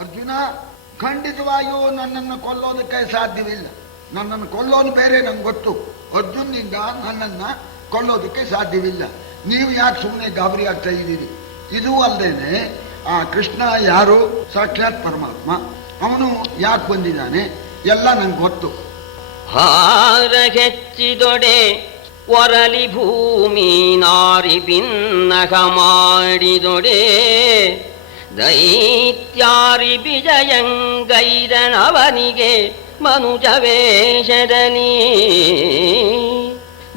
ಅರ್ಜುನ, ಖಂಡಿತವಾಗಿಯೂ ನನ್ನನ್ನು ಕೊಲ್ಲೋದಕ್ಕೆ ಸಾಧ್ಯವಿಲ್ಲ. ನನ್ನನ್ನು ಕೊಲ್ಲೋನು ಬೇರೆ ನಂಗೆ ಗೊತ್ತು. ಅರ್ಜುನ್ನಿಂದ ನನ್ನನ್ನು ಕೊಲ್ಲೋದಕ್ಕೆ ಸಾಧ್ಯವಿಲ್ಲ. ನೀವು ಯಾಕೆ ಸುಮ್ಮನೆ ಗಾಬರಿ ಆಗ್ತಾ ಇದ್ದೀರಿ? ಇದು ಅಲ್ಲದೇನೆ ಆ ಕೃಷ್ಣ ಯಾರು? ಸಾಕ್ಷಾತ್ ಪರಮಾತ್ಮ. ಅವನು ಯಾಕೆ ಬಂದಿದ್ದಾನೆ ಎಲ್ಲ ನಂಗೆ ಗೊತ್ತು. ಹಾರ ಹೆಚ್ಚಿದೊಡೆ ಒರಲಿ ಭೂಮಿ ನಾರಿ ಭಿನ್ನಕ ಮಾಡಿದೊಡೆ ದೈತ್ಯಾರಿ ವಿಜಯಂಗೈರನವನಿಗೆ ಮನುಜ ವೇಷದಲ್ಲಿ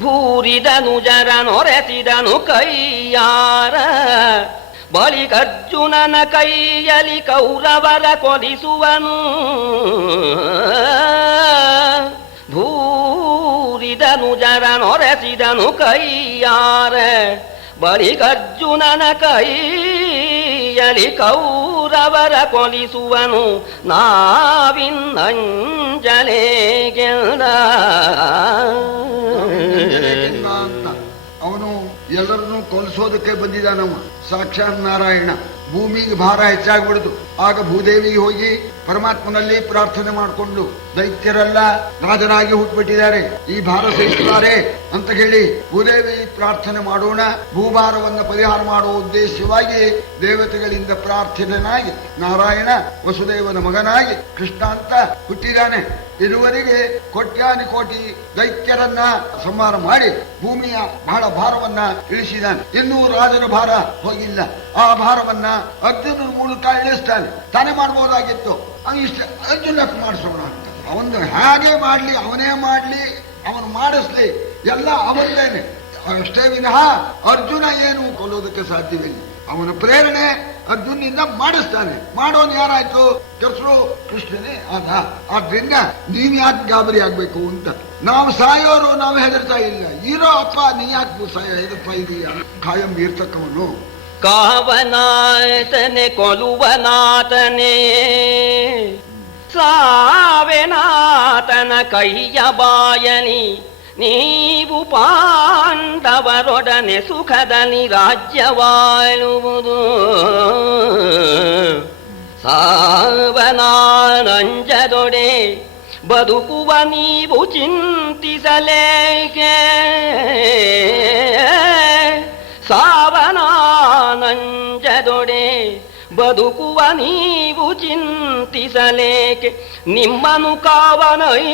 ಭೂರಿದನು ಜರನೊರೆಸಿದನು ಕೈಯಾರ ಬಳಿಕರ್ಜುನನ ಕೈಯಲಿ ಕೌರವರ ಕೊಲಿಸುವನು. ಭೂರಿದನು ಜರನೊರೆಸಿದನು ಕೈಯಾರ ಬಳಿಕರ್ಜುನನ ಕೈಯಲಿ ಕೌರವರ ಕೊಲಿಸುವನು. ನಾವಿನ್ನಂಜಲೇಗೆಂದ ಅವನು ಎಲ್ಲರನ್ನೂ ಕೊಲಿಸೋದಕ್ಕೆ ಬಂದಿದ್ದಾನವ. ಸಾಕ್ಷಾತ್ ನಾರಾಯಣ. ಭೂಮಿಗೆ ಭಾರ ಹೆಚ್ಚಾಗ್ಬಿಡ್ತು. ಆಗ ಭೂದೇವಿಗೆ ಹೋಗಿ ಪರಮಾತ್ಮನಲ್ಲಿ ಪ್ರಾರ್ಥನೆ ಮಾಡಿಕೊಂಡು, ದೈತ್ಯರೆಲ್ಲ ರಾಜರಾಗಿ ಹುಟ್ಟುಬಿಟ್ಟಿದ್ದಾರೆ, ಈ ಭಾರ ಸಹಿಸುತ್ತಾರೆ ಅಂತ ಹೇಳಿ ಭೂದೇವಿ ಪ್ರಾರ್ಥನೆ ಮಾಡೋಣ. ಭೂಭಾರವನ್ನು ಪರಿಹಾರ ಮಾಡುವ ಉದ್ದೇಶವಾಗಿ ದೇವತೆಗಳಿಂದ ಪ್ರಾರ್ಥನೆನಾಗಿ ನಾರಾಯಣ ವಸುದೇವನ ಮಗನಾಗಿ ಕೃಷ್ಣ ಅಂತ ಹುಟ್ಟಿದ್ದಾನೆ. ಇದುವರೆಗೆ ಕೋಟ್ಯಾನಿ ಕೋಟಿ ದೈತ್ಯರನ್ನ ಸಂಹಾರ ಮಾಡಿ ಭೂಮಿಯ ಬಹಳ ಭಾರವನ್ನ ಇಳಿಸಿದ್ದಾನೆ. ಇನ್ನೂ ರಾಜನ ಭಾರ ಹೋಗಿಲ್ಲ. ಆ ಭಾರವನ್ನ ಅರ್ಜುನನ ಮೂಲಕ ಇಳಿಸ್ತಾನೆ. ತಾನೇ ಮಾಡಬಹುದಾಗಿತ್ತು, ಇಷ್ಟ ಅರ್ಜುನಕ್ಕೆ ಮಾಡಿಸೋಣ ಅಂತ. ಅವನು ಹೇಗೆ ಮಾಡ್ಲಿ, ಅವನೇ ಮಾಡ್ಲಿ, ಅವನು ಮಾಡಿಸ್ಲಿ, ಎಲ್ಲ ಅವನದೇನೆ ಅಷ್ಟೇ ವಿನಃ ಅರ್ಜುನ ಏನು ಕೊಲ್ಲೋದಕ್ಕೆ ಸಾಧ್ಯವಿಲ್ಲ. ಅವನ ಪ್ರೇರಣೆ ಅರ್ಜುನಿಂದ ಮಾಡಿಸ್ತಾನೆ. ಮಾಡೋನು ಯಾರಾಯ್ತು? ಕೃಷ್ಣರು ಕೃಷ್ಣನೇ ಆದ. ಆದ್ರಿಂದ ನೀವ್ ಯಾಕೆ ಗಾಬರಿ ಆಗ್ಬೇಕು ಅಂತ. ನಾವು ಸಾಯೋರು ನಾವು ಹೆದರ್ತಾ ಇಲ್ಲ. ಇರೋ ಅಪ್ಪ ನೀ ಯಾಕೆ ಹೆದರ್ತಾ ಇದೀಯ? ಕಾಯಂ ಇರ್ತಕ್ಕವನು ಕಾವನಾತನೆ ಕೊಲುವನಾತನೇ ಸಾವೆನಾತನ ಕೈಯ ಬಾಯಲಿ ನೀವು ಪಾಂಡವರೊಡನೆ ಸುಖದಲ್ಲಿ ರಾಜ್ಯವಾಳುವುದು. ಸಾವನಾನಂಜದೊಡೆ ಬದುಕುವ ನೀವು ಚಿಂತಿಸಲೇಕೆ? ಸಾವನಾನಂಜದೊಡೆ ಬದುಕುವ ನೀವು ಚಿಂತಿಸಲೇಕೆ? ನಿಮ್ಮನು ಕಾವನೈ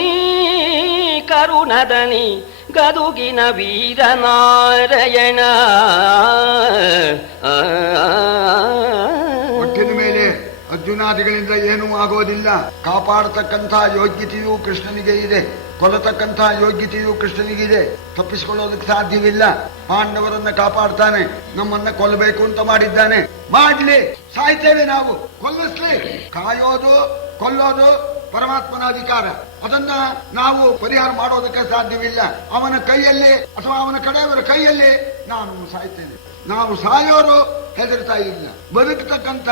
ಕರುಣದನಿ ಗದುಗಿನ ವೀರನಾರಾಯಣ. ಒಟ್ಟಿನ ಮೇಲೆ ಅರ್ಜುನಾದಿಗಳಿಂದ ಏನೂ ಆಗೋದಿಲ್ಲ. ಕಾಪಾಡತಕ್ಕಂಥ ಯೋಗ್ಯತೆಯೂ ಕೃಷ್ಣನಿಗೆ ಇದೆ, ಕೊಲ್ಲತಕ್ಕಂಥ ಯೋಗ್ಯತೆಯೂ ಕೃಷ್ಣನಿಗಿದೆ. ತಪ್ಪಿಸಿಕೊಳ್ಳೋದಕ್ಕೆ ಸಾಧ್ಯವಿಲ್ಲ. ಪಾಂಡವರನ್ನ ಕಾಪಾಡ್ತಾನೆ. ನಮ್ಮನ್ನ ಕೊಲ್ಲಬೇಕು ಅಂತ ಮಾಡಿದ್ದಾನೆ. ಮಾಡ್ಲಿ, ಸಾಯ್ತೇವೆ ನಾವು, ಕೊಲ್ಲಿಸ್ಲಿ. ಕಾಯೋದು ಕೊಲ್ಲೋದು ಪರಮಾತ್ಮನ ಅಧಿಕಾರ. ಅದನ್ನ ನಾವು ಪರಿಹಾರ ಮಾಡೋದಕ್ಕೆ ಸಾಧ್ಯವಿಲ್ಲ. ಅವನ ಕೈಯಲ್ಲಿ ಅಥವಾ ಅವನ ಕಡೆಯವರ ಕೈಯಲ್ಲಿ ನಾನು ಸಾಯ್ತೇನೆ. ನಾವು ಸಾಯೋರು ಹೆದರ್ತಾ ಇಲ್ಲ. ಬದುಕತಕ್ಕಂಥ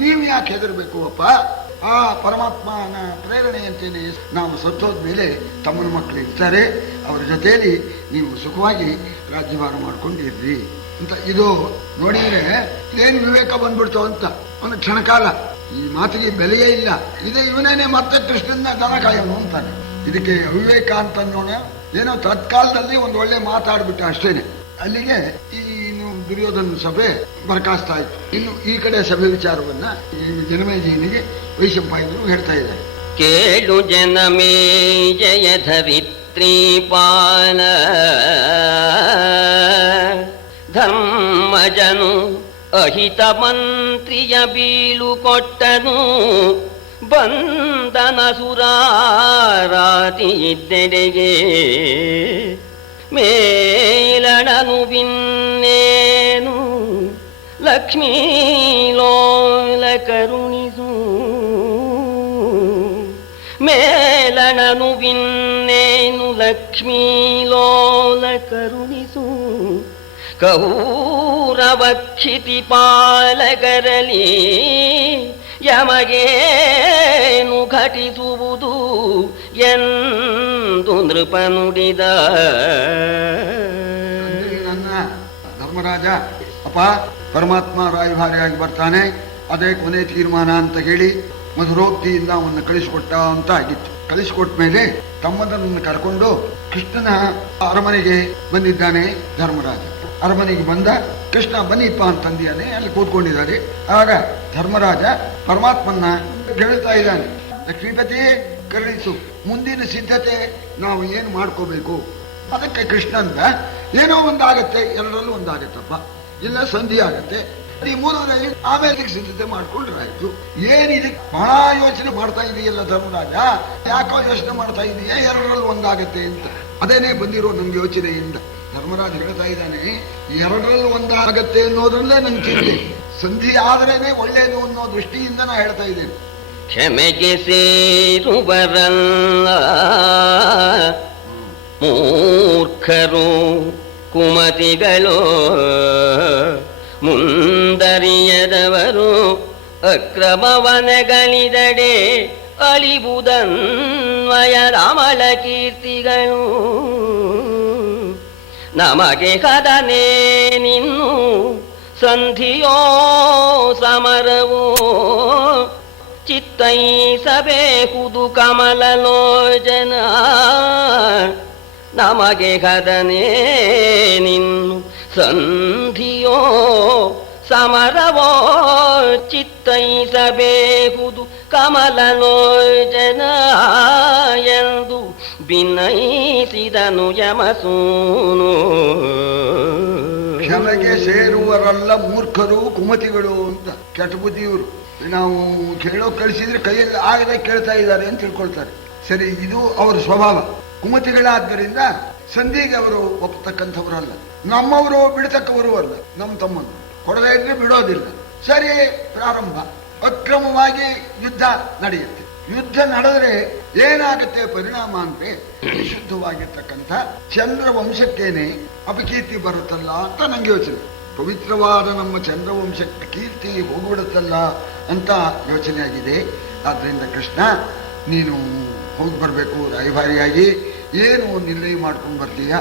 ನೀವು ಯಾಕೆ ಹೆದರ್ಬೇಕು ಅಪ್ಪ? ಆ ಪರಮಾತ್ಮನ ಪ್ರೇರಣೆಯಂತೇನೆ ನಾವು ಸತ್ತೋದ್ಮೇಲೆ ತಮ್ಮನ ಮಕ್ಕಳು ಇರ್ತಾರೆ, ಅವರ ಜೊತೆಯಲ್ಲಿ ನೀವು ಸುಖವಾಗಿ ರಾಜ್ಯಭಾರ ಮಾಡ್ಕೊಂಡಿರ್ರಿ ಅಂತ. ಇದು ನೋಡಿದ್ರೆ ಏನು ವಿವೇಕ ಬಂದ್ಬಿಡ್ತು ಅಂತ ಒಂದು ಕ್ಷಣಕಾಲ. ಈ ಮಾತಿಗೆ ಬೆಲೆಯೇ ಇಲ್ಲ. ಇದೇ ಇವನೇನೆ ಮತ್ತೆ ಕೃಷ್ಣನ ದನ ಕಾಯೋನು ಅಂತಾನೆ. ಇದಕ್ಕೆ ಅವಿವೇಕ ಅಂತ ನೋಡ. ಏನೋ ತತ್ಕಾಲದಲ್ಲಿ ಒಂದು ಒಳ್ಳೆ ಮಾತಾಡ್ಬಿಟ್ಟ ಅಷ್ಟೇನೆ. ಅಲ್ಲಿಗೆ ಈ ದುರ್ಯೋಧನ ಸಭೆ ಬರ್ಕಾಸ್ತಾ ಇತ್ತು. ಇನ್ನು ಈ ಕಡೆ ಸಭೆ ವಿಚಾರವನ್ನ ಜನಮೇಜಯನಿಗೆ ವೈಶಂಪಾಯನರು ಹೇಳ್ತಾ ಇದ್ದಾರೆ. ಕೇಳು ಜನಮೇಜಯ ಧರಿತ್ರೀಪಾಲ ಧರ್ಮಜನು ಅಹಿತ ಮಂತ್ರಿಯ ಬೀಳು ಕೊಟ್ಟನು. ಬಂಧನ ಸುರಾರಾತಿ ಇದ್ದೆಡೆಗೆ ಮೇಲಣನು ವಿನ್ನೇನು ಲಕ್ಷ್ಮೀ ಲೋಲ ಕರುಣಿಸು. ಮೇಲಣನು ವಿನ್ನೇನು ಲಕ್ಷ್ಮೀ ಲೋಲ ಕರುಣಿಸು. ಕೌರವಕ್ಷಿತಿ ಪಾಲಕರಲಿ ಯಮಗೇನು ಘಟಿಸುವುದು ಎಂದು ನೃಪ ನುಡಿದ. ನನ್ನ ಧರ್ಮರಾಜ, ಅಪ್ಪ ಪರಮಾತ್ಮ ರಾಯಭಾರಿಯಾಗಿ ಬರ್ತಾನೆ. ಅದೇ ಕೊನೆ ತೀರ್ಮಾನ ಅಂತ ಹೇಳಿ ಮಧುರೋಕ್ತಿಯಿಂದ ಅವನ್ನ ಕಳಿಸಿಕೊಟ್ಟ ಅಂತ ಆಗಿತ್ತು. ಕಳಿಸಿಕೊಟ್ಟ ಮೇಲೆ ತಮ್ಮದನ್ನು ಕರ್ಕೊಂಡು ಕೃಷ್ಣನ ಅರಮನೆಗೆ ಬಂದಿದ್ದಾನೆ ಧರ್ಮರಾಜ. ಅರಮನೆಗೆ ಬಂದ ಕೃಷ್ಣ ಬನ್ನಿಪ್ಪ ಅಂತಂದಿಯಾನೆ, ಅಲ್ಲಿ ಕೂತ್ಕೊಂಡಿದ್ದಾರೆ. ಆಗ ಧರ್ಮರಾಜ ಪರಮಾತ್ಮನ್ನ ಕೇಳ್ತಾ ಇದ್ದಾನೆ, ಲಕ್ಷ್ಮೀಪತಿ ಕರುಣಿಸು, ಮುಂದಿನ ಸಿದ್ಧತೆ ನಾವು ಏನು ಮಾಡ್ಕೋಬೇಕು? ಅದಕ್ಕೆ ಕೃಷ್ಣ ಅಂತ ಏನೋ ಒಂದಾಗತ್ತೆ, ಎರಡರಲ್ಲೂ ಒಂದಾಗತ್ತಪ್ಪ, ಇಲ್ಲ ಸಂಧಿ ಆಗತ್ತೆ, ಈ ಮೂರರಲ್ಲಿ ಆಮೇಲೆ ಸಿದ್ಧತೆ ಮಾಡ್ಕೊಂಡ್ರೆ ಆಯ್ತು. ಏನಿದೆ ಬಹಳ ಯೋಚನೆ ಮಾಡ್ತಾ ಇದೆಯಲ್ಲ ಧರ್ಮರಾಜ, ಯಾಕೋ ಯೋಚನೆ ಮಾಡ್ತಾ ಇದೆಯಾ, ಎರಡರಲ್ಲೂ ಒಂದಾಗತ್ತೆ ಅಂತ. ಅದೇನೇ ಬಂದಿರೋ ನಮ್ಗೆ ಯೋಚನೆಯಿಂದ. ಧರ್ಮರಾಜ ಹೇಳ್ತಾ ಇದ್ದಾನೆ, ಎರಡರಲ್ಲೂ ಒಂದಾಗತ್ತೆ ಅನ್ನೋದ್ರಲ್ಲೇ ನನ್ಗೆ ಚಿಂತೆ, ಸಂಧಿ ಆದ್ರೇನೆ ಒಳ್ಳೇದು ಅನ್ನೋ ದೃಷ್ಟಿಯಿಂದ ನಾ ಹೇಳ್ತಾ ಇದ್ದೇನೆ. ಕ್ಷಮೆಗೆ ಸೇರುವರಲ್ಲ ಮೂರ್ಖರು ಕುಮತಿಗಳು, ಮುಂದರಿಯದವರು ಅಕ್ರಮವನಗಳಿದಡೆ ಅಳಿಬುದನ್ವಯ ರಾಮಳ ಕೀರ್ತಿಗಳು. ನಮಗೆ ಕದನೆ ನಿನ್ನು ಸಂಧಿಯೋ ಸಮರವೋ, ಚಿತ್ತೈಸಬೇಕುದು ಕಮಲಲೋಚನ. ನಮಗೆ ಕದನೆ ನಿನ್ನು ಸಂಧಿಯೋ ಸಮರವೋ, ಚಿತ್ತೈಸಬೇಕುದು ಕಮಲಲೋಚನ ಎಂದು ವಿನಯಿಸಿದನು ಯಮಸೂನು. ಕ್ಷಮೆಗೆ ಸೇರುವರಲ್ಲ ಮೂರ್ಖರು ಕುಮತಿಗಳು ಅಂತ ಕೆಟ್ಟ ಬುದ್ಧಿಯವರು. ನಾವು ಕೇಳೋ ಕಳಿಸಿದ್ರೆ ಕೈಯಲ್ಲಿ ಆಗದೆ ಕೇಳ್ತಾ ಇದ್ದಾರೆ ಅಂತ ತಿಳ್ಕೊಳ್ತಾರೆ. ಸರಿ, ಇದು ಅವರ ಸ್ವಭಾವ. ಕುಮತಿಗಳಾದ್ದರಿಂದ ಸಂಧಿಗೆ ಅವರು ಒಪ್ಪತಕ್ಕಂಥವರಲ್ಲ. ನಮ್ಮವರು ಬಿಡತಕ್ಕವರು ಅಲ್ಲ. ನಮ್ಮ ತಮ್ಮನ್ನು ಕೊಡದೇ ಇದ್ರೆ ಬಿಡೋದಿಲ್ಲ. ಸರಿ, ಪ್ರಾರಂಭ ಅಕ್ರಮವಾಗಿ ಯುದ್ಧ ನಡೆಯುತ್ತೆ. ಯುದ್ಧ ನಡೆದ್ರೆ ಏನಾಗುತ್ತೆ ಪರಿಣಾಮ ಅಂದ್ರೆ ವಿಶುದ್ಧವಾಗಿರ್ತಕ್ಕಂಥ ಚಂದ್ರವಂಶಕ್ಕೇನೆ ಅಪಕೀರ್ತಿ ಬರುತ್ತಲ್ಲ ಅಂತ ನಂಗೆ ಯೋಚನೆ. ಪವಿತ್ರವಾದ ನಮ್ಮ ಚಂದ್ರವಂಶಕ್ಕೆ ಕೀರ್ತಿ ಹೋಗ್ಬಿಡುತ್ತಲ್ಲ ಅಂತ ಯೋಚನೆ ಆಗಿದೆ. ಆದ್ರಿಂದ ಕೃಷ್ಣ, ನೀನು ಹೋಗಿ ಬರಬೇಕು ರಾಯಭಾರಿಯಾಗಿ. ಏನು ನಿರ್ಣಯ ಮಾಡ್ಕೊಂಡು ಬರ್ತೀಯ?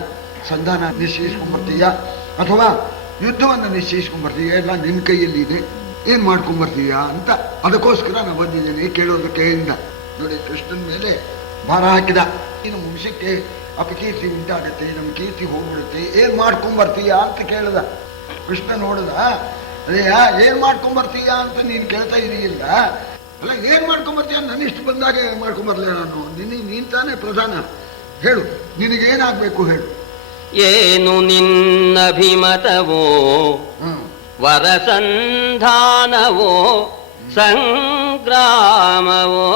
ಸಂಧಾನ ನಿಶ್ಚಯಿಸ್ಕೊಂಡ್ ಬರ್ತೀಯ ಅಥವಾ ಯುದ್ಧವನ್ನು ನಿಶ್ಚಯಿಸ್ಕೊಂಡ್ ಬರ್ತೀಯ? ಎಲ್ಲ ನಿನ್ನ ಕೈಯಲ್ಲಿದೆ, ಏನ್ ಮಾಡ್ಕೊಂಡ್ ಬರ್ತೀಯ ಅಂತ. ಅದಕ್ಕೋಸ್ಕರ ನಾನು ಬಂದಿದ್ದೇನೆ ಕೇಳೋದಕ್ಕೆ ಇಂದ. ನೋಡಿ, ಕೃಷ್ಣನ ಮೇಲೆ ಭಾರ ಹಾಕಿದ. ನಮ್ಮ ವಂಶಕ್ಕೆ ಅಪಕೀರ್ತಿ ಉಂಟಾಗತ್ತೆ, ನಮ್ಮ ಕೀರ್ತಿ ಹೋಗ್ಬಿಡುತ್ತೆ, ಏನ್ ಮಾಡ್ಕೊಂಡ್ ಬರ್ತೀಯ ಅಂತ ಕೇಳ್ದ. ಕೃಷ್ಣ ನೋಡಿದ, ಅದೇ ಏನ್ ಮಾಡ್ಕೊಂಡ್ ಬರ್ತೀಯ ಅಂತ ನೀನ್ ಕೇಳ್ತಾ ಇದೀಯಿಲ್ಲ, ಅಲ್ಲ ಏನ್ ಮಾಡ್ಕೊಂಡ್ ಬರ್ತೀಯ? ನನ್ನ ಇಷ್ಟು ಬಂದಾಗ ಮಾಡ್ಕೊಂಡ್ ಬರ್ಲೇ ನಾನು. ನೀನ್ ತಾನೇ ಪ್ರಧಾನ, ಹೇಳು ನಿನಗೇನಾಗ್ಬೇಕು ಹೇಳು. ಏನು ನಿನ್ನಭಿಮತವೋ ವರಸಂಧಾನವೋ ಸಂಗ್ರಾಮವೋ,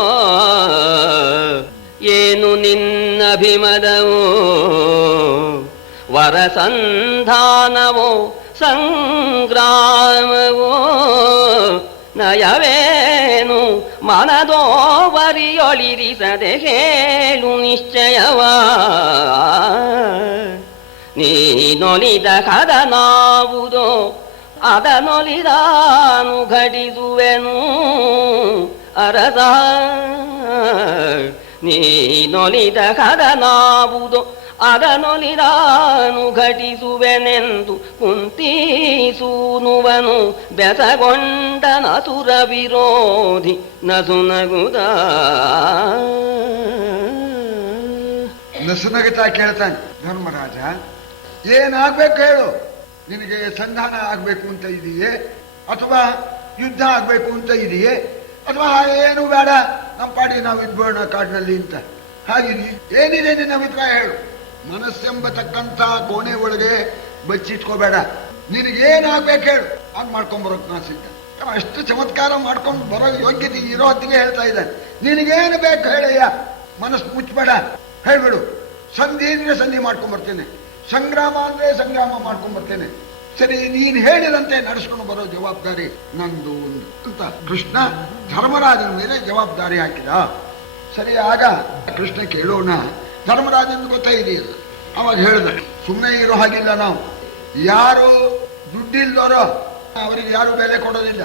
ಏನು ನಿನ್ನಭಿಮತವೋ ವರಸಂಧಾನವೋ ಸಂಗ್ರಾಮವೋ, ನಯವೇನು ಮನದೋವರಿಯೊಳಿರಿಸದೆ ಹೇಳು ನಿಶ್ಚಯವ. ನೀನೊಲಿದ ಕದನಾವುದೋ ಅದನೊಲಿದಾನು ಘಟಿಸುವೆನು ಅರಸ. ನೀನೊಲಿದ ಕದನಾವುದೋ ಅದನೊಲಿದಾನು ಘಟಿಸುವೆನೆಂದು ಕುಂತೀಸೂನುವನು ಬೆಸಗೊಂಡ ನಸುರ ವಿರೋಧಿ ನಸುನಗುದ. ನಸುನಗುತ್ತಾ ಕೇಳ್ತಾನೆ ಧರ್ಮರಾಜ, ಏನಾಗ್ಬೇಕು ಹೇಳು? ನಿನಗೆ ಸಂಧಾನ ಆಗ್ಬೇಕು ಅಂತ ಇದೆಯೇ ಅಥವಾ ಯುದ್ಧ ಆಗ್ಬೇಕು ಅಂತ ಇದೆಯೇ ಅಥವಾ ಏನು ಬೇಡ, ನಮ್ಮ ಪಾಡಿ ನಾವು ಇದ್ಬೋಣ ಕಾಡಿನಲ್ಲಿ ಅಂತ ಹಾಗಿದೆಯೇ? ಏನಿದೆ ನಿನ್ನ ಅಭಿಪ್ರಾಯ ಹೇಳು. ಮನಸ್ಸೆಂಬತಕ್ಕಂಥ ಕೋಣೆ ಒಳಗೆ ಬಚ್ಚಿಟ್ಕೋಬೇಡ. ನಿನಗೇನಾಗ್ಬೇಕು ಹೇಳು, ಹಾಗೆ ಮಾಡ್ಕೊಂಡ್ಬರೋಕ್ ನಾ ಸಿದ್ಧ. ಅಷ್ಟು ಚಮತ್ಕಾರ ಮಾಡ್ಕೊಂಡು ಬರೋ ಯೋಗ್ಯತೆ ಇರೋ ಹೊತ್ತಿಗೆ ಹೇಳ್ತಾ ಇದ್ದಾನೆ. ನಿನಗೇನು ಬೇಕು ಹೇಳಯ್ಯ, ಮನಸ್ಸು ಮುಚ್ಚಬೇಡ, ಹೇಳ್ಬಿಡು. ಸಂಧಿ ಅಂದ್ರೆ ಸಂಧಿ ಮಾಡ್ಕೊಂಡ್ಬರ್ತೇನೆ, ಸಂಗ್ರಾಮ ಅಂದ್ರೆ ಸಂಗ್ರಾಮ ಮಾಡ್ಕೊಂಡ್ಬರ್ತೇನೆ. ಸರಿ, ನೀನು ಹೇಳಿದಂತೆ ನಡೆಸ್ಕೊಂಡು ಬರೋ ಜವಾಬ್ದಾರಿ ನಂದು ಅಂತ ಕೃಷ್ಣ ಧರ್ಮರಾಜನ ಮೇಲೆ ಜವಾಬ್ದಾರಿ ಹಾಕಿದ. ಸರಿ, ಆಗ ಕೃಷ್ಣ ಕೇಳೋಣ, ಧರ್ಮರಾಜನ್ ಗೊತ್ತಾ ಇದೆಯಲ್ಲ. ಅವಾಗ ಹೇಳ್ದ, ಸುಮ್ಮನೆ ಇರೋ ಹಾಗಿಲ್ಲ ನಾವು. ಯಾರು ದುಡ್ಡಿಲ್ದೋರೋ ಅವರಿಗೆ ಯಾರು ಬೆಲೆ ಕೊಡೋದಿಲ್ಲ.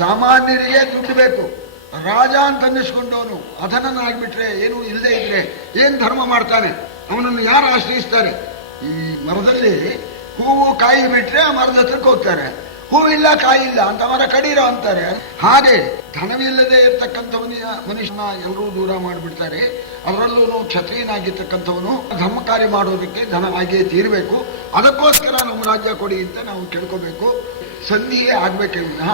ಸಾಮಾನ್ಯರಿಗೆ ದುಡ್ಡು ಬೇಕು. ರಾಜ ಅಂತ ಅನ್ನಿಸ್ಕೊಂಡವನು ಅಧನನಾಗ್ಬಿಟ್ರೆ, ಏನು ಇಲ್ಲದೆ ಇದ್ರೆ ಏನ್ ಧರ್ಮ ಮಾಡ್ತಾನೆ? ಅವನನ್ನು ಯಾರು ಆಶ್ರಯಿಸ್ತಾರೆ? ಈ ಮರದಲ್ಲಿ ಹೂವು ಕಾಯಿ ಬಿಟ್ರೆ ಆ ಮರದ ಹತ್ರಕ್ಕೆ ಹೋಗ್ತಾರೆ. ಹೂವಿಲ್ಲ ಕಾಯಿಲ್ಲ ಅಂತ ಮರ ಕಡೀರೋ ಅಂತಾರೆ. ಹಾಗೆ ಧನವಿಲ್ಲದೆ ಇರ್ತಕ್ಕಂಥವನಿಯ ಮನುಷ್ಯನ ಎಲ್ಲರೂ ದೂರ ಮಾಡಿಬಿಡ್ತಾರೆ. ಅದರಲ್ಲೂ ಕ್ಷತ್ರಿಯನಾಗಿರ್ತಕ್ಕಂಥವನು ಧರ್ಮ ಕಾರ್ಯ ಮಾಡೋದಕ್ಕೆ ಧನ ಆಗಿಯೇ ತೀರಬೇಕು. ಅದಕ್ಕೋಸ್ಕರ ನಮ್ಮ ರಾಜ್ಯ ಕೊಡಿ ಅಂತ ನಾವು ಕೇಳ್ಕೋಬೇಕು. ಸಂಧಿಯೇ ಆಗ್ಬೇಕೇ ವಿನಃ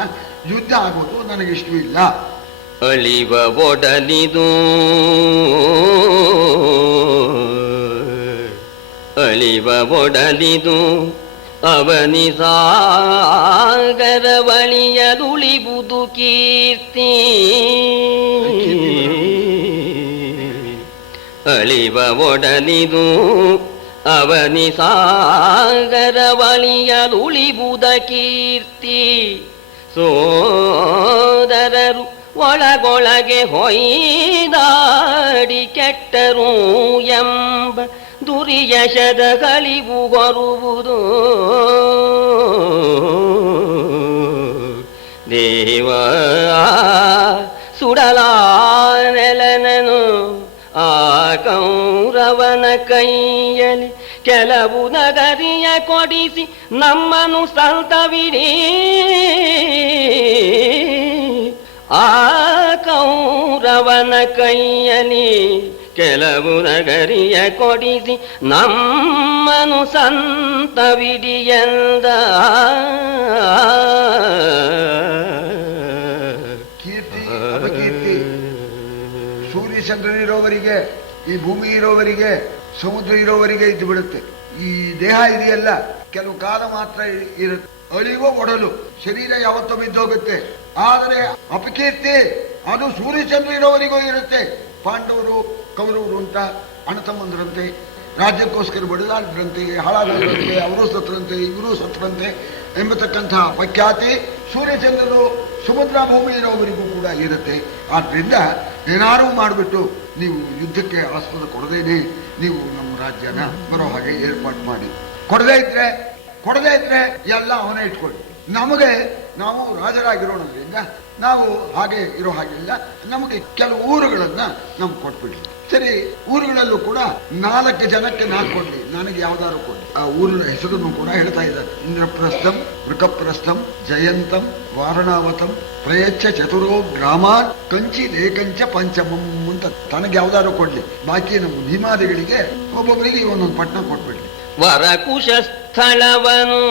ಯುದ್ಧ ಆಗೋದು ನನಗಿಷ್ಟವಿಲ್ಲ. ಅಳಿವ ಒಡಲಿದು ಅಳಿವ ಒಡಲಿದು ಅವನಿ ಸಾಗರ ಬಳಿಯದುಳಿಬುದು ಕೀರ್ತಿ. ಅಳಿವ ಒಡಲಿದು ಅವನಿ ಸಾಗರ ಬಳಿಯದುಳಿಬುದ ಕೀರ್ತಿ. ಸೋದರರು ಒಳಗೊಳಗೆ ಹೊಯ್ದಾಡಿ ಕೆಟ್ಟರು ಎಂಬ ದುರ್ಯಶದ ಕಲಿವು ಬರುವುದು. ದೇವ ಸುಡಲಾನೆಲನನು ಆ ಕೌರವನ ಕೈಯಲ್ಲಿ ಕೆಲವು ನಗರಿಯ ಕೊಡಿಸಿ ನಮ್ಮನು ಸಂತವಿಡಿ. ಆ ಕೌರವನ ಕೈಯಲ್ಲಿ ಕೆಲವು ನಗರಿಯ ಕೊಡಿಸಿ ನಮ್ಮನು ಸಂತವಿಡಿಯಂದ. ಕೀರ್ತಿ ಅಪಕೀರ್ತಿ ಸೂರ್ಯ ಚಂದ್ರನಿರೋವರಿಗೆ, ಈ ಭೂಮಿ ಇರೋವರಿಗೆ, ಸಮುದ್ರ ಇರೋವರಿಗೆ ಇದ್ದು ಬಿಡುತ್ತೆ. ಈ ದೇಹ ಇದೆಯಲ್ಲ ಕೆಲವು ಕಾಲ ಮಾತ್ರ ಇರುತ್ತೆ. ಅಳಿವೋ ಒಡಲು ಶರೀರ ಯಾವತ್ತೋ ಬಿದ್ದೋಗುತ್ತೆ. ಆದರೆ ಅಪಕೀರ್ತಿ ಅದು ಸೂರ್ಯಚಂದ್ರ ಇರೋವರಿಗೂ ಇರುತ್ತೆ. ಪಾಂಡವರು ಕೌರವರು ಅಂತ ಅಣ್ಣತಮ್ಮಂದ್ರಂತೆ ರಾಜ್ಯಕ್ಕೋಸ್ಕರ ಬಡಿದಾಡಿದ್ರಂತೆ, ಹಾಳಾದ್ರಂತೆ, ಅವರು ಸತ್ರಂತೆ, ಇವರು ಸತ್ರಂತೆ ಎಂಬತಕ್ಕಂತಹ ಪ್ರಖ್ಯಾತಿ ಸೂರ್ಯಚಂದ್ರರು ಸಮುದ್ರ ಭೂಮಿ ಇರೋವರಿಗೂ ಕೂಡ ಇರುತ್ತೆ. ಆದ್ರಿಂದ ಏನಾರು ಮಾಡಿಬಿಟ್ಟು ನೀವು ಯುದ್ಧಕ್ಕೆ ಆಸ್ಪದ ಕೊಡದೇನೆ ನೀವು ನಮ್ಮ ರಾಜ್ಯನ ಬರೋ ಹಾಗೆ ಏರ್ಪಾಡು ಮಾಡಿ. ಕೊಡದೇ ಇದ್ರೆ ಎಲ್ಲ ಅವನೇ ಇಟ್ಕೊಳ್ಳಿ. ನಮಗೆ ನಾವು ರಾಜರಾಗಿರೋಣದ್ರಿಂದ ನಾವು ಹಾಗೆ ಇರೋ ಹಾಗಿಲ್ಲ. ನಮಗೆ ಕೆಲವು ಊರುಗಳನ್ನ ನಮ್ಗೆ ಕೊಟ್ಬಿಡ್ಲಿ. ಸರಿ, ಊರುಗಳಲ್ಲೂ ಕೂಡ 4 ಜನಕ್ಕೆ 4 ಕೊಡ್ಲಿ, ನನಗೆ ಯಾವ್ದಾದ್ರು ಕೊಡ್ಲಿ. ಆ ಊರಿನ ಹೆಸರನ್ನು ಕೂಡ ಹೇಳ್ತಾ ಇದ್ದಾರೆ. ಇಂದ್ರಪ್ರಸ್ಥಂ, ವೃಕಪ್ರಸ್ಥಂ, ಜಯಂತಂ, ವಾರಣಾವತಂ, ಪ್ರಯಚ್ಛ ಚತುರೋ ಗ್ರಾಮಾನ್ ಕಂಚಿ ಲೇಕಂಚ ಪಂಚಮಂ ಅಂತ ತನಗೆ ಯಾವ್ದಾದ್ರು ಕೊಡ್ಲಿ. ಬಾಕಿ ನಮ್ಮ ಭೀಮಾದಿಗಳಿಗೆ ಒಬ್ಬೊಬ್ಬರಿಗೆ ಒಂದೊಂದು ಪಟ್ಟಣ ಕೊಟ್ಬಿಡ್ಲಿ. ವರಕುಶ ಸ್ಥಳವನು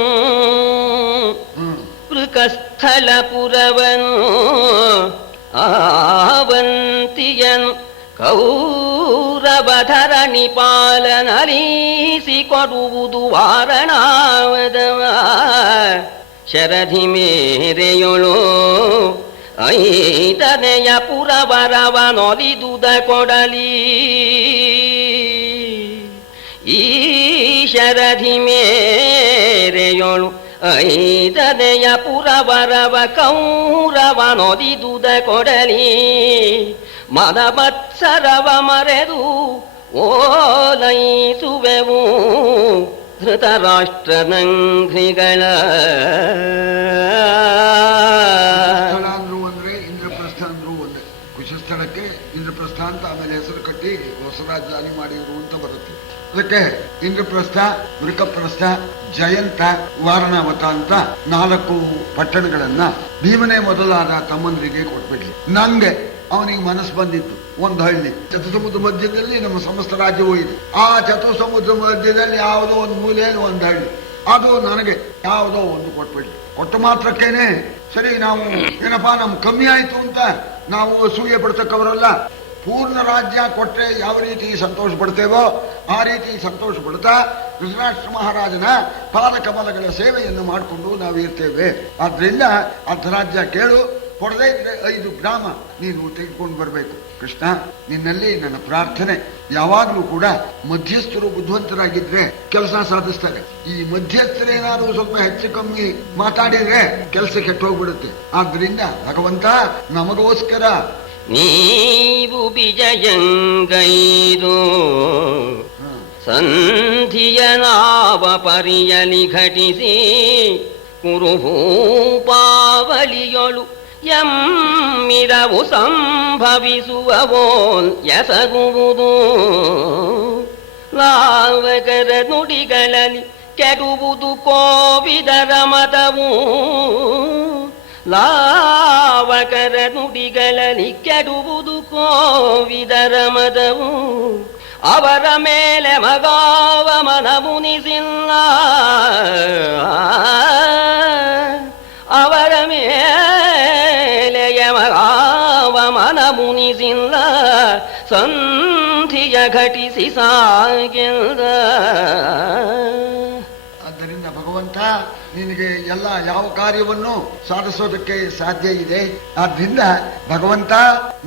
ವೃಕಸ್ಥಲಪುರವನು ಆವಂತಿಯನು ಕೌರವಧರಣಿ ಪಾಲನರೀಸಿ ಕೊಡುವುದು ವಾರಣಾವದವ. ಶರಧಿ ಮೇರೆಯೊಳು 5ನೆಯ ಪುರವರವನೊಲಿದುದ ಕೊಡಲಿ. ಈ ಶರಧಿ ಮೇರೆಯೊಳು 5ನೆಯ ಪುರವರವ ಕೌರವನೊಲಿದುದ ಕೊಡಲಿ. ಮದಮತ್ಸರವ ಮರೆದು ಓಲೈಸುವೆವು ಧೃತರಾಷ್ಟ್ರನಂಘ್ರಿಗಳ. ಸ್ಥಳ ಅಂದ್ರು ಅಂದ್ರೆ ಇಂದ್ರಪ್ರಸ್ಥ ಅಂದ್ರು ಒಂದೇ. ಕುಶಸ್ಥಳಕ್ಕೆ ಇಂದ್ರಪ್ರಸ್ಥ ಅಂತ ಆಮೇಲೆ ಹೆಸರು ಕಟ್ಟಿ ಹೊಸ ರಾಜಧಾನಿ ಮಾಡಿದ್ರು ಅಂತ ಬರುತ್ತೆ. ಅದಕ್ಕೆ ಇಂದ್ರಪ್ರಸ್ಥ, ವೃಕಪ್ರಸ್ಥ, ಜಯಂತ, ವಾರಣಾವತ ಅಂತ 4 ಪಟ್ಟಣಗಳನ್ನ ಭೀಮನೇ ಮೊದಲಾದ ತಮ್ಮಂದರಿಗೆ ಕೊಟ್ಬಿಡ್ಲಿ. ನಂಗೆ ಅವನಿಗೆ ಮನಸ್ಸು ಬಂದಿತ್ತು ಒಂದು ಹಳ್ಳಿ ಚತುರ್ಸಮುದ್ರ ಮಧ್ಯದಲ್ಲಿ ನಮ್ಮ ಸಮಸ್ತ ರಾಜ್ಯವೂ ಇದೆ. ಆ ಚತುರ್ಸಮುದ್ರ ಮಧ್ಯದಲ್ಲಿ ಯಾವುದೋ ಒಂದು ಮೂಲೆಯಲ್ಲಿ ಒಂದು ಹಳ್ಳಿ, ಅದು ನನಗೆ ಯಾವುದೋ ಒಂದು ಕೊಟ್ಬಿಡ್ಲಿ. ಕೊಟ್ಟ ಮಾತ್ರಕ್ಕೇನೆ ಸರಿ, ನಾವು ಏನಪ್ಪಾ ನಮ್ಗೆ ಕಮ್ಮಿ ಆಯ್ತು ಅಂತ ನಾವು ಅಸೂಯೆ ಪಡ್ತಕ್ಕವರಲ್ಲ. ಪೂರ್ಣ ರಾಜ್ಯ ಕೊಟ್ಟರೆ ಯಾವ ರೀತಿ ಸಂತೋಷ ಪಡ್ತೇವೋ ಆ ರೀತಿ ಸಂತೋಷ ಪಡ್ತಾ ಧೃತರಾಷ್ಟ್ರ ಮಹಾರಾಜನ ಪಾದಕಮಲಗಳ ಸೇವೆಯನ್ನು ಮಾಡಿಕೊಂಡು ನಾವು ಇರ್ತೇವೆ. ಆದ್ರಿಂದ ಅರ್ಧರಾಜ್ಯ ಕೇಳು, ಕೊಡದೇ ಇದ್ರೆ 5 ಗ್ರಾಮ ನೀನು ತೆಗೆದುಕೊಂಡು ಬರಬೇಕು. ಕೃಷ್ಣ, ನಿನ್ನಲ್ಲಿ ನನ್ನ ಪ್ರಾರ್ಥನೆ. ಯಾವಾಗಲೂ ಕೂಡ ಮಧ್ಯಸ್ಥರು ಬುದ್ಧಿವಂತರಾಗಿದ್ರೆ ಕೆಲಸ ಸಾಧಿಸ್ತಾರೆ. ಈ ಮಧ್ಯಸ್ಥರೇನಾದ್ರು ಸ್ವಲ್ಪ ಹೆಚ್ಚು ಕಮ್ಮಿ ಮಾತಾಡಿದ್ರೆ ಕೆಲಸ ಕೆಟ್ಟೋಗ್ಬಿಡುತ್ತೆ. ಆದ್ರಿಂದ ಭಗವಂತ ನಮಗೋಸ್ಕರ ನೀವು ವಿಜಯಂಗೈದು ಸಂಧಿಯ ನಾವ ಪರಿಯಲಿ ಘಟಿಸಿ ಕುರುಭೂಪಾವಳಿಯೊಳು ಎಮ್ಮಿರವು ಸಂಭವಿಸುವವೋ ಎಸಗುವುದು. ಲಾವಕರ ನುಡಿಗಳಲ್ಲಿ ಕೆಡುವುದು ಕೋವಿದರ ಮದವು ಲಾವಕರ ನುಡಿಗಳಲ್ಲಿ ಕೆಡುವುದು ಕೋವಿದರ ಮದವು ಅವರ ಮೇಲೆ ಮಗಾವ ಮನಮುನಿಸಿಲ್ಲ ಅವರ ಮೇಲೆ ಮಗಾವ ಮನಮುನಿಸಿಲ್ಲ ಸಂಧಿಯ ಘಟಿಸಿ ಸಾಗಿಲ್ಲ. ಆದ್ದರಿಂದ ಭಗವಂತ ನಿನಗೆ ಎಲ್ಲ ಯಾವ ಕಾರ್ಯವನ್ನು ಸಾಧಿಸೋದಕ್ಕೆ ಸಾಧ್ಯ ಇದೆ. ಆದ್ರಿಂದ ಭಗವಂತ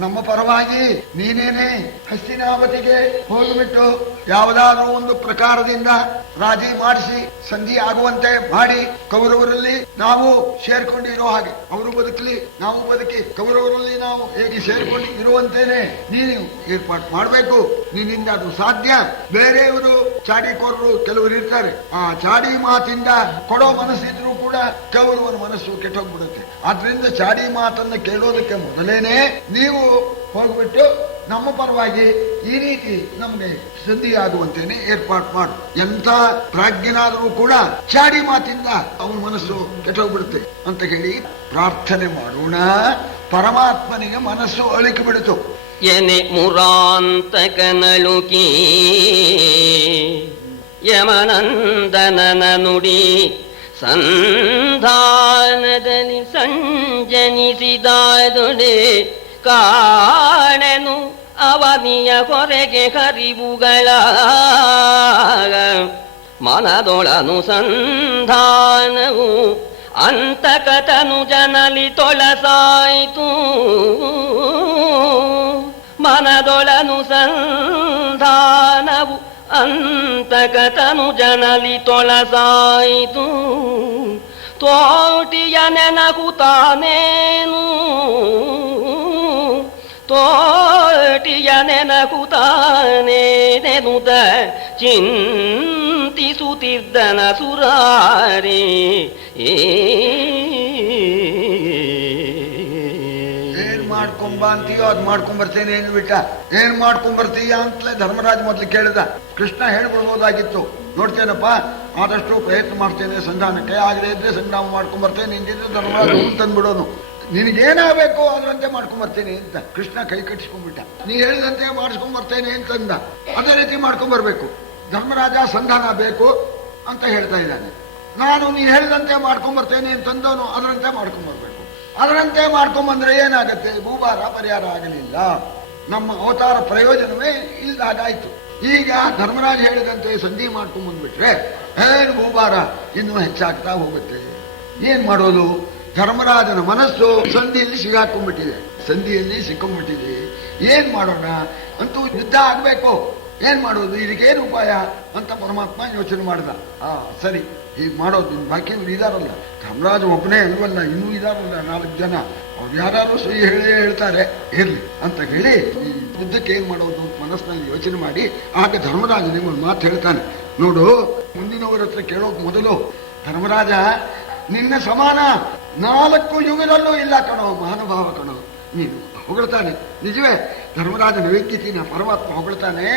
ನಮ್ಮ ಪರವಾಗಿ ನೀನೇನೆ ಹಸ್ತಿನಾವತಿಗೆ ಹೋಗಿಬಿಟ್ಟು ಯಾವುದಾದ್ರೂ ಒಂದು ಪ್ರಕಾರದಿಂದ ರಾಜಿ ಮಾಡಿಸಿ ಸಂಧಿ ಆಗುವಂತೆ ಮಾಡಿ ಕೌರವರಲ್ಲಿ ನಾವು ಸೇರ್ಕೊಂಡಿರೋ ಹಾಗೆ ಅವರು ಬದುಕಲಿ ನಾವು ಬದುಕಿ ಕೌರವರಲ್ಲಿ ನಾವು ಹೇಗೆ ಸೇರ್ಕೊಂಡು ಇರುವಂತೇನೆ ನೀನು ಏರ್ಪಾಟ್ ಮಾಡಬೇಕು. ನಿನ್ನಿಂದ ಅದು ಸಾಧ್ಯ. ಬೇರೆಯವರು ಚಾಡಿಕೋರರು ಕೆಲವರು ಇರ್ತಾರೆ. ಆ ಚಾಡಿ ಮಾತಿಂದ ಕೊಡೋ ಮನಸ್ಸಿದ್ರು ಕೂಡ ಕೌರವನ ಮನಸ್ಸು ಕೆಟ್ಟೋಗ್ಬಿಡುತ್ತೆ. ಆದ್ರಿಂದ ಚಾಡಿ ಮಾತನ್ನ ಕೇಳೋದಕ್ಕೆ ಮೊದಲೇನೆ ನೀವು ಹೋಗ್ಬಿಟ್ಟು ನಮ್ಮ ಪರವಾಗಿ ಈ ರೀತಿ ನಮ್ಗೆ ಸಂಧಿ ಆಗುವಂತೇನೆ ಏರ್ಪಾಟ್ ಮಾಡು. ಎಂಥ ಪ್ರಾಜ್ಞನಾದರೂ ಕೂಡ ಚಾಡಿ ಮಾತಿಂದ ಅವನ ಮನಸ್ಸು ಕೆಟ್ಟೋಗ್ಬಿಡುತ್ತೆ ಅಂತ ಹೇಳಿ ಪ್ರಾರ್ಥನೆ ಮಾಡೋಣ. ಪರಮಾತ್ಮನಿಗೆ ಮನಸ್ಸು ಅಳಿಕೆ ಬಿಡಿತು. ಎನೆ ಮುರಾಂತಕನಳುಕಿ ಯಮನಂದನನ ನುಡಿ ಸಂಧಾನದಲ್ಲಿ ಸಂಜನಿಸಿದಾದೊಡೆ ಕಾಣೆನು ಅವನಿಯ ಹೊರಗೆ ಹರಿವುಗಳ ಮನದೊಳನು ಸಂಧಾನವು ಅಂತಕತನು ಜನಲಿ ತೊಳಸಾಯಿತು ಮನದೊಳನು ಸಂಧಾನವು ಅಂತಕತನು ಜನಲಿ ತೊಳಸಾಯಿತು ತೋಟಿಯ ನೆನಕುತ್ತಾನೇನು ತೋಟಿಯ ನೆನಕುತ್ತಾನೇನೆನುದ ಚಿಂತಿಸುತ್ತಿದ್ದನ ಸುರಾರಿ ಏನ್ ಮಾಡ್ಕೊಂಬ ಅಂತೀಯೋ ಅದ್ ಮಾಡ್ಕೊಂಬರ್ತೇನೆ ಅಂದ್ಬಿಟ್ಟ. ಏನ್ ಮಾಡ್ಕೊಂಬರ್ತೀಯ ಅಂತಲೇ ಧರ್ಮರಾಜ್ ಮೊದ್ಲು ಕೇಳಿದ. ಕೃಷ್ಣ ಹೇಳ್ಬಿಡ್ಬೋದಾಗಿತ್ತು, ನೋಡ್ತೇನಪ್ಪ ಆದಷ್ಟು ಪ್ರಯತ್ನ ಮಾಡ್ತೇನೆ ಸಂಧಾನಕ್ಕೆ, ಆಗದೆ ಇದ್ರೆ ಸಂಗ್ರಾಮ ಮಾಡ್ಕೊಂಬರ್ತೇನೆ, ನಿಂತಿದ್ರೆ ಧರ್ಮರಾಜ ತಂದ್ಬಿಡೋನು, ನಿನಗೇನಾಗಬೇಕು ಅದರಂತೆ ಮಾಡ್ಕೊಂಬರ್ತೇನೆ ಅಂತ ಕೃಷ್ಣ ಕೈ ಕಟ್ಟಿಸ್ಕೊಂಡ್ಬಿಟ್ಟ. ನೀ ಹೇಳಿದಂತೆ ಮಾಡಿಸ್ಕೊಂಬರ್ತೇನೆ ಅಂತಂದ. ಅದೇ ರೀತಿ ಮಾಡ್ಕೊಂಬರ್ಬೇಕು. ಧರ್ಮರಾಜ ಸಂಧಾನ ಬೇಕು ಅಂತ ಹೇಳ್ತಾ ಇದ್ದಾನೆ. ನಾನು ನೀ ಹೇಳಿದಂತೆ ಮಾಡ್ಕೊಂಬರ್ತೇನೆ ಅಂತಂದವನು ಅದರಂತೆ ಮಾಡ್ಕೊಂಬರ್ಬೇಕು. ಅದರಂತೆ ಮಾಡ್ಕೊಂಬಂದ್ರೆ ಏನಾಗತ್ತೆ? ಭೂಭಾರ ಪರಿಹಾರ ಆಗಲಿಲ್ಲ. ನಮ್ಮ ಅವತಾರ ಪ್ರಯೋಜನವೇ ಇಲ್ದಾಗಾಯ್ತು. ಈಗ ಧರ್ಮರಾಜ ಹೇಳಿದಂತೆ ಸಂಧಿ ಮಾಡ್ಕೊಂಡ್ಬಂದ್ಬಿಟ್ರೆ ಏನು ಭೂಭಾರ ಇನ್ನೂ ಹೆಚ್ಚಾಗ್ತಾ ಹೋಗುತ್ತೆ. ಏನ್ ಮಾಡೋದು? ಧರ್ಮರಾಜನ ಮನಸ್ಸು ಸಂಧಿಯಲ್ಲಿ ಸಿಗಾಕೊಂಡ್ಬಿಟ್ಟಿದೆ, ಸಂಧಿಯಲ್ಲಿ ಸಿಕ್ಕೊಂಡ್ಬಿಟ್ಟಿದೆ. ಏನ್ ಮಾಡೋಣ? ಅಂತೂ ಯುದ್ಧ ಆಗ್ಬೇಕು. ಏನ್ ಮಾಡೋದು? ಇದಕ್ಕೇನು ಉಪಾಯ ಅಂತ ಪರಮಾತ್ಮ ಯೋಚನೆ ಮಾಡಿದ. ಸರಿ, ಹೀಗೆ ಮಾಡೋದು. ಬಾಕಿ ಇದಾರಲ್ಲ, ಧರ್ಮರಾಜ ಒಬ್ಬನೇ ಅಲ್ವಲ್ಲ, ಇನ್ನೂ ಇದಾರಲ್ಲ 4 ಜನ, ಅವ್ರು ಯಾರು ಸಹಿ ಹೇಳ್ತಾರೆ, ಇರ್ಲಿ ಅಂತ ಹೇಳಿ ಈ ಯುದ್ಧಕ್ಕೆ ಏನ್ ಮಾಡೋದು ಮನಸ್ಸಿನಲ್ಲಿ ಯೋಚನೆ ಮಾಡಿ ಆಗ ಧರ್ಮರಾಜನಿಗೆ ಒಂದು ಮಾತು ಹೇಳ್ತಾನೆ. ನೋಡು, ಮುಂದಿನವರ ಹತ್ರ ಕೇಳೋಕ್ ಮೊದಲು ಧರ್ಮರಾಜ ನಿನ್ನ ಸಮಾನ 4 ಯುಗದಲ್ಲೂ ಇಲ್ಲ ಕಣೋ, ಮಹಾನುಭಾವ ಕಣೋ ನೀನು ಹೊಗಳ್ತಾನೆ. ನಿಜವೇ ಧರ್ಮರಾಜನ ವ್ಯಕ್ತಿನ ಪರಮಾತ್ಮ ಹೊಗಳ್ತಾನೆ.